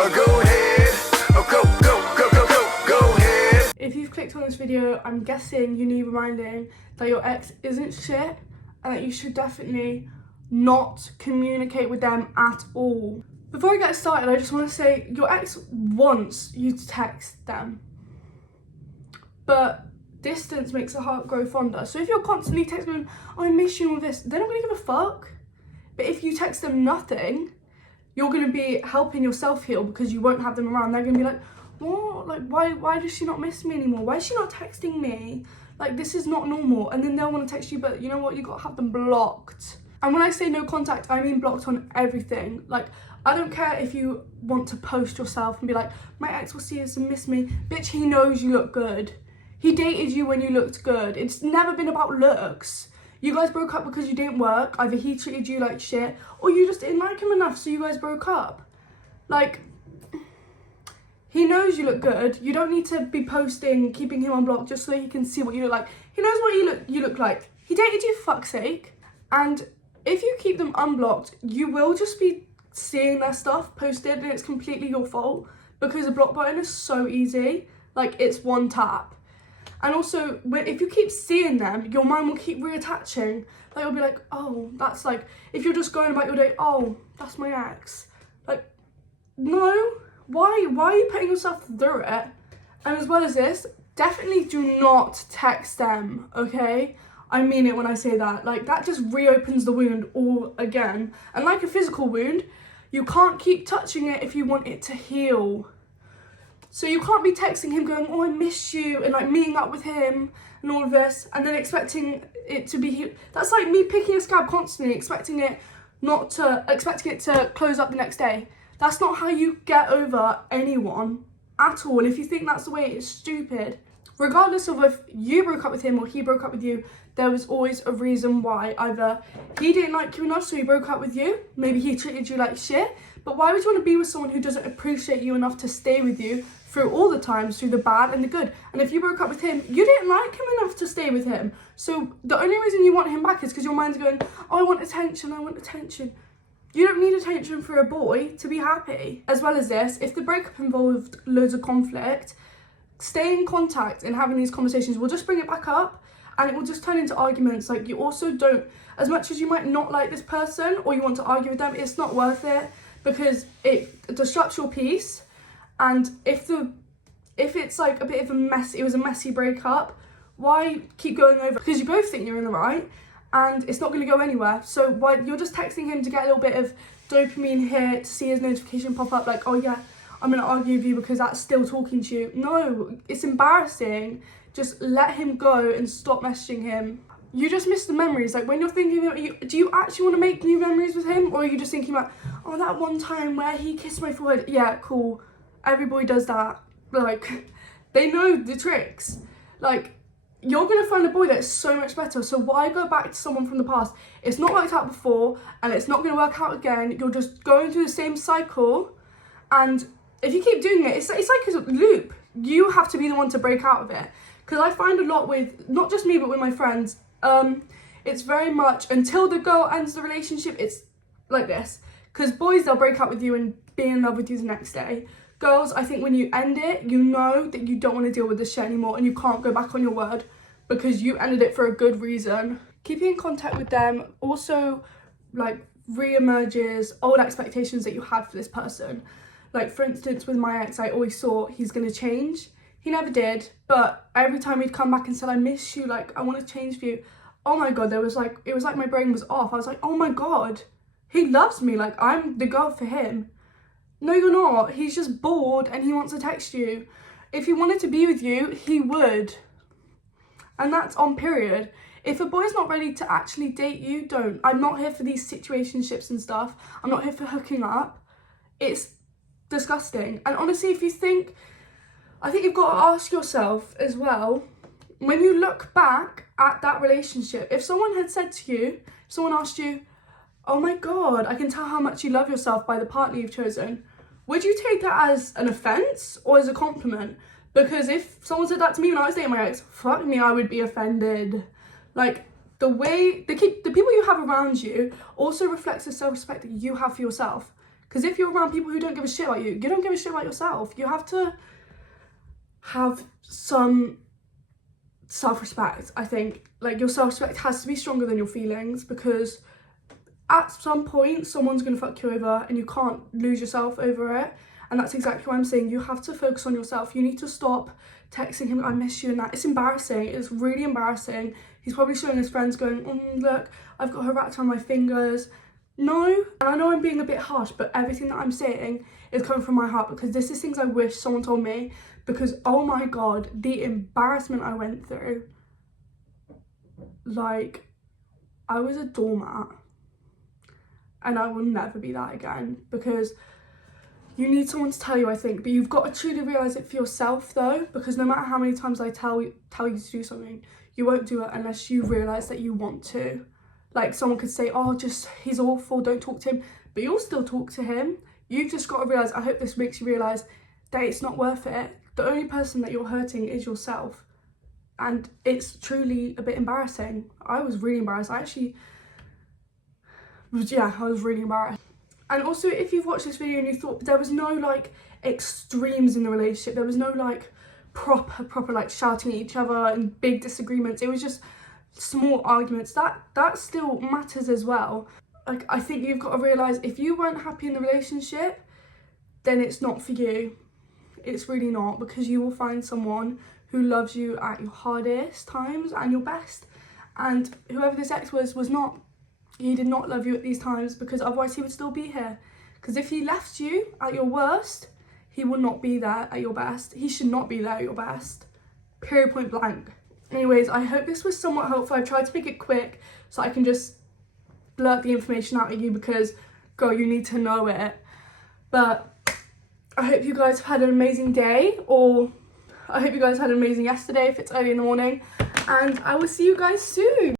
Go ahead. Go ahead. If you've clicked on this video, I'm guessing you need reminding that your ex isn't shit and that you should definitely not communicate with them at all. Before I get started, I just want to say your ex wants you to text them, but distance makes a heart grow fonder. So if you're constantly texting them, oh, I miss you and this, they're not going to give a fuck. But if you text them nothing, you're going to be helping yourself heal because you won't have them around. They're going to be like, what? Like, why does she not miss me anymore? Why is she not texting me? Like, this is not normal. And then they'll want to text you, but you know what? You got to have them blocked. And when I say no contact, I mean blocked on everything. Like, I don't care if you want to post yourself and be like, my ex will see this and miss me. Bitch, he knows you look good. He dated you when you looked good. It's never been about looks. You guys broke up because you didn't work. Either he treated you like shit or you just didn't like him enough, so you guys broke up. Like, he knows you look good. You don't need to be posting, keeping him unblocked just so he can see what you look like. He knows what you look like. He dated you, for fuck's sake. And if you keep them unblocked, you will just be seeing their stuff posted and it's completely your fault because the block button is so easy. Like, it's one tap. And also, if you keep seeing them, your mind will keep reattaching. Like, you'll be like, oh, that's like, if you're just going about your day, oh, that's my ex. Like, no, why are you putting yourself through it? And as well as this, definitely do not text them, okay? I mean it when I say that. Like, that just reopens the wound all again. And like a physical wound, you can't keep touching it if you want it to heal. So you can't be texting him going, oh, I miss you, and like meeting up with him and all of this, and then expecting it to be, that's like me picking a scab constantly, expecting it to close up the next day. That's not how you get over anyone at all. And if you think that's the way, it's stupid. Regardless of if you broke up with him or he broke up with you, there was always a reason why. Either he didn't like you enough, so he broke up with you. Maybe he treated you like shit. But why would you want to be with someone who doesn't appreciate you enough to stay with you through all the times, through the bad and the good? And if you broke up with him, you didn't like him enough to stay with him. So the only reason you want him back is because your mind's going, oh, I want attention, I want attention. You don't need attention for a boy to be happy. As well as this, if the breakup involved loads of conflict, stay in contact and having these conversations will just bring it back up and it will just turn into arguments. Like, you also don't, as much as you might not like this person or you want to argue with them, it's not worth it because it disrupts your peace. And if it's like a bit of a mess, it was a messy breakup, why keep going over? Because you both think you're in the right and it's not going to go anywhere. So why you're just texting him to get a little bit of dopamine here, to see his notification pop up like, oh yeah, I'm going to argue with you because that's still talking to you. No, it's embarrassing. Just let him go and stop messaging him. You just miss the memories. Like, when you're thinking, do you actually want to make new memories with him? Or are you just thinking about, oh, that one time where he kissed my forehead? Yeah, cool. Everybody does that. Like, they know the tricks. Like, you're going to find a boy that's so much better. So why go back to someone from the past? It's not worked out before and it's not going to work out again. You're just going through the same cycle. And if you keep doing it, it's like a loop. You have to be the one to break out of it. Because I find a lot with, not just me, but with my friends, it's very much until the girl ends the relationship, it's like this. Because boys, they'll break up with you and be in love with you the next day. Girls, I think when you end it, you know that you don't want to deal with this shit anymore and you can't go back on your word because you ended it for a good reason. Keeping in contact with them also, like, re-emerges old expectations that you had for this person. Like, for instance, with my ex, I always thought he's going to change. He never did, but every time he'd come back and said, I miss you, like, I want to change for you. Oh my God, it was like my brain was off. I was like, oh my God, he loves me. Like, I'm the girl for him. No, you're not. He's just bored and he wants to text you. If he wanted to be with you, he would. And that's on period. If a boy's not ready to actually date you, don't. I'm not here for these situationships and stuff. I'm not here for hooking up. It's disgusting. And honestly, if you think, I think you've got to ask yourself as well, when you look back at that relationship, if someone had said to you, someone asked you, oh my God, I can tell how much you love yourself by the partner you've chosen, would you take that as an offence or as a compliment? Because if someone said that to me when I was dating my ex, fuck me, I would be offended. Like, the way, the people you have around you also reflects the self-respect that you have for yourself. Because if you're around people who don't give a shit about you, you don't give a shit about yourself. You have to have some self-respect, I think. Like, your self-respect has to be stronger than your feelings, because at some point someone's going to fuck you over and you can't lose yourself over it. And that's exactly what I'm saying. You have to focus on yourself. You need to stop texting him, I miss you, and that. It's embarrassing. It's really embarrassing. He's probably showing his friends going, look, I've got her wrapped around my fingers. No, and I know I'm being a bit harsh, but everything that I'm saying is coming from my heart, because this is things I wish someone told me. Because, oh my God, the embarrassment I went through. Like, I was a doormat. And I will never be that again, because you need someone to tell you, I think. But you've got to truly realise it for yourself, though, because no matter how many times I tell you to do something, you won't do it unless you realise that you want to. Like, someone could say, oh, just, he's awful, don't talk to him. But you'll still talk to him. You've just got to realise, I hope this makes you realise that it's not worth it. The only person that you're hurting is yourself. And it's truly a bit embarrassing. I was really embarrassed. I was really embarrassed. And also, if you've watched this video and you thought there was no, like, extremes in the relationship, there was no, like, proper, like, shouting at each other and big disagreements, it was just small arguments, that still matters as well. Like, I think you've got to realise, if you weren't happy in the relationship, then it's not for you. It's really not, because you will find someone who loves you at your hardest times and your best. And whoever this ex was not, he did not love you at these times, because otherwise he would still be here. Because if he left you at your worst, he will not be there at your best. He should not be there at your best. Period, point blank. Anyways, I hope this was somewhat helpful. I tried to make it quick so I can just blurt the information out at you, because, girl, you need to know it. But I hope you guys have had an amazing day, or I hope you guys had an amazing yesterday if it's early in the morning. And I will see you guys soon.